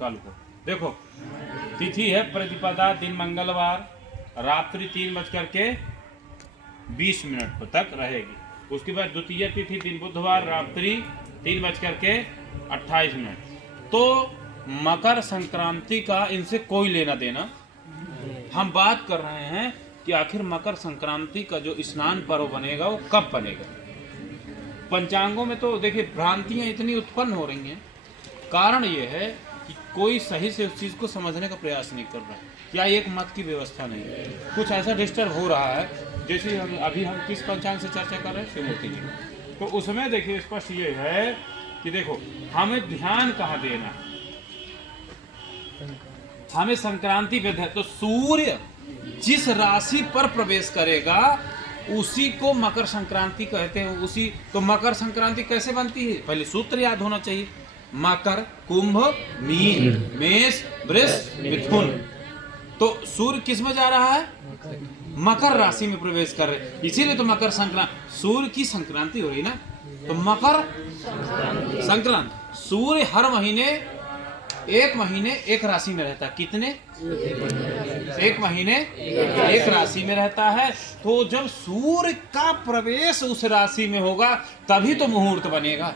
कल को देखो तिथि है प्रतिपदा, दिन मंगलवार, रात्रि 3:20 तक रहेगी। उसके बाद द्वितीय तिथि दिन बुधवार, रात्रि 3:28। तो मकर संक्रांति का इनसे कोई लेना देना। हम बात कर रहे हैं कि आखिर मकर संक्रांति का जो स्नान पर्व बनेगा वो कब बनेगा। पंचांगों में तो देखिए भ्रांतियां इतनी उत्पन्न हो रही हैं। कारण ये है कि कोई सही से उस चीज़ को समझने का प्रयास नहीं कर रहा है, या एक मत की व्यवस्था नहीं है। कुछ ऐसा डिस्टर्ब हो रहा है, जैसे हम किस पंचांग से चर्चा कर रहे हैं, शिवमूर्ति जी। तो उसमें देखिए स्पष्ट ये है कि देखो हमें ध्यान कहाँ देना है, हमें संक्रांति पे तो सूर्य जिस राशि पर प्रवेश करेगा उसी को मकर संक्रांति कहते हैं। उसी तो मकर संक्रांति कैसे बनती है, पहले सूत्र याद होना चाहिए। मकर, कुंभ, मीन, मेष, वृष, मिथुन। तो सूर्य किस में जा रहा है, मकर राशि में प्रवेश कर रहे, इसीलिए तो मकर संक्रांति, सूर्य की संक्रांति हो रही ना, तो मकर संक्रांति। सूर्य हर महीने एक राशि में रहता है। कितने, एक महीने एक राशि में रहता है। तो जब सूर्य का प्रवेश उस राशि में होगा तभी तो मुहूर्त बनेगा।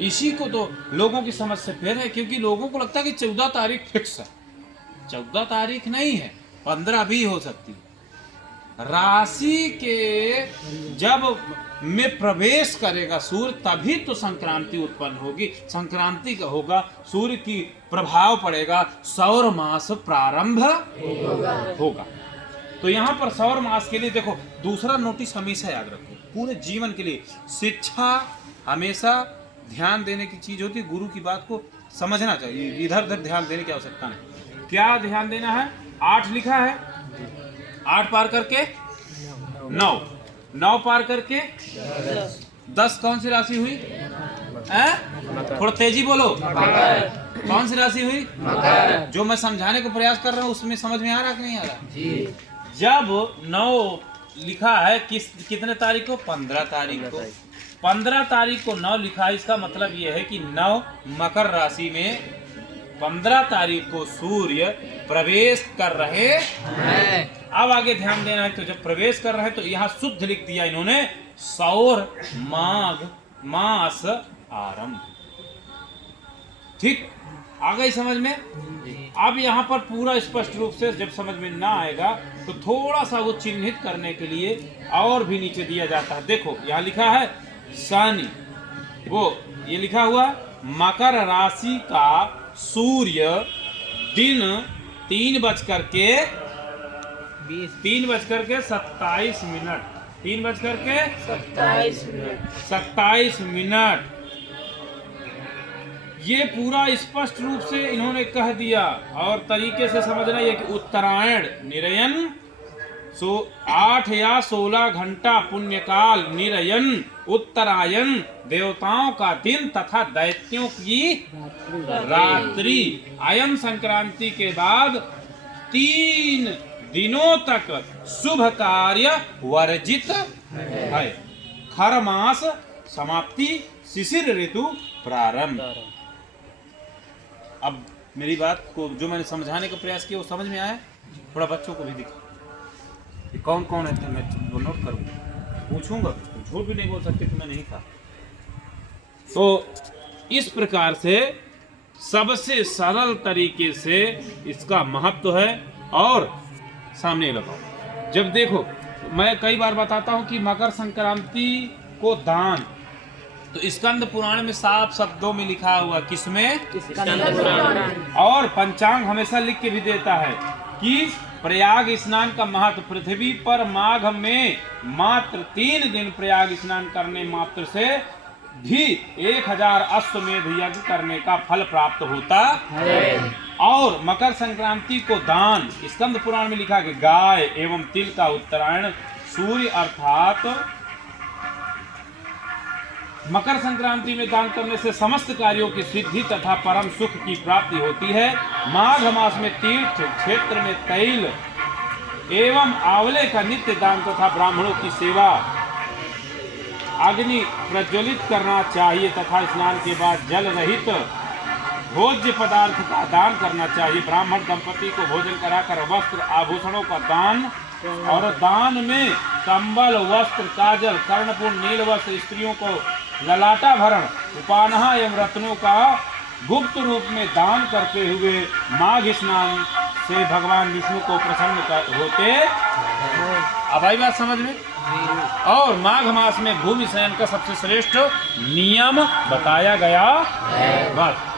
इसी को तो लोगों की समझ से फेर है, क्योंकि लोगों को लगता है कि 14 तारीख फिक्स है। 14 तारीख नहीं है, 15 भी हो सकती है। राशि के जब में प्रवेश करेगा सूर्य तभी तो संक्रांति उत्पन्न होगी। संक्रांति का होगा, सूर्य की प्रभाव पड़ेगा, सौर मास प्रारंभ होगा। तो यहाँ पर सौर मास के लिए देखो दूसरा नोटिस हमेशा याद रखो, पूरे जीवन के लिए शिक्षा हमेशा ध्यान देने की चीज होती है। गुरु की बात को समझना चाहिए, इधर उधर ध्यान देने की आवश्यकता नहीं। क्या ध्यान देना है, 8 लिखा है, 8 पार करके 9, 9 पार करके 10 कौन सी राशि हुई, थोड़ा तेजी बोलो, कौन सी राशि हुई, जो मैं समझाने को प्रयास कर रहा हूँ उसमें समझ में आ रहा कि नहीं आ रहा। जब 9 लिखा है कितने तारीख को, 15 तारीख को, 15 तारीख को 9 लिखा है, इसका मतलब यह है कि 9 मकर राशि में 15 तारीख को सूर्य प्रवेश कर रहे हैं। अब आगे ध्यान देना है, तो जब प्रवेश कर रहे हैं तो यहाँ शुद्ध लिख दिया इन्होंने, सौर माघ मास आरंभ। ठीक, आ गई समझ में। अब यहाँ पर पूरा स्पष्ट रूप से जब समझ में ना आएगा तो थोड़ा सा वो चिन्हित करने के लिए और भी नीचे दिया जाता है। देखो यहाँ लिखा है शनि, वो ये लिखा हुआ मकर राशि का सूर्य दिन 3:27 ये पूरा स्पष्ट रूप से इन्होंने कह दिया। और तरीके से समझना ये कि उत्तरायण निरयन 8 या 16 घंटा पुण्यकाल निरयन उत्तरायण देवताओं का दिन तथा दैत्यों की रात्रि। अयन संक्रांति के बाद 3 दिनों तक शुभ कार्य वर्जित है। खर मास समाप्ति, शिशिर ऋतु प्रारंभ। अब मेरी बात को जो मैंने समझाने का प्रयास किया वो समझ में आया, थोड़ा बच्चों को भी दिखा कौन कौन है, मैं नोट करूंगा, पूछूंगा, झूठ भी नहीं बोल सकते कि मैं नहीं था। तो इस प्रकार से सबसे सरल तरीके से इसका महत्व है। और सामने लगाओ, जब देखो मैं कई बार बताता हूं कि मकर संक्रांति को दान, तो स्कंद पुराण में साफ शब्दों में लिखा हुआ, किसमें, स्कंद पुराण। और पंचांग हमेशा लिख के भी देता है कि प्रयाग स्नान का महत्व, पृथ्वी पर माघ में मात्र 3 दिन प्रयाग स्नान करने मात्र से भी 1000 अश्वमेध यज्ञ करने का फल प्राप्त होता है। और मकर संक्रांति को दान, स्कंद पुराण में लिखा कि गाय एवं तिल का उत्तरायण सूर्य अर्थात मकर संक्रांति में दान करने से समस्त कार्यों की सिद्धि तथा परम सुख की प्राप्ति होती है। माघ मास में तीर्थ क्षेत्र में तैल एवं आंवले का नित्य दान तथा ब्राह्मणों की सेवा, अग्नि प्रज्वलित करना चाहिए तथा स्नान के बाद जल रहित भोज्य पदार्थ का दान करना चाहिए। ब्राह्मण दंपति को भोजन कराकर वस्त्र आभूषणों का दान, और दान में कंबल, वस्त्र, काजल, कर्णपुर, नील वस्त्र, स्त्रियों को ललाटा भरण, उपानहा एवं रत्नों का गुप्त रूप में दान करते हुए माघ स्नान से भगवान विष्णु को प्रसन्न होते। अब आई बात समझ में। और माघ मास में भूमि शयन का सबसे श्रेष्ठ नियम बताया गया। बस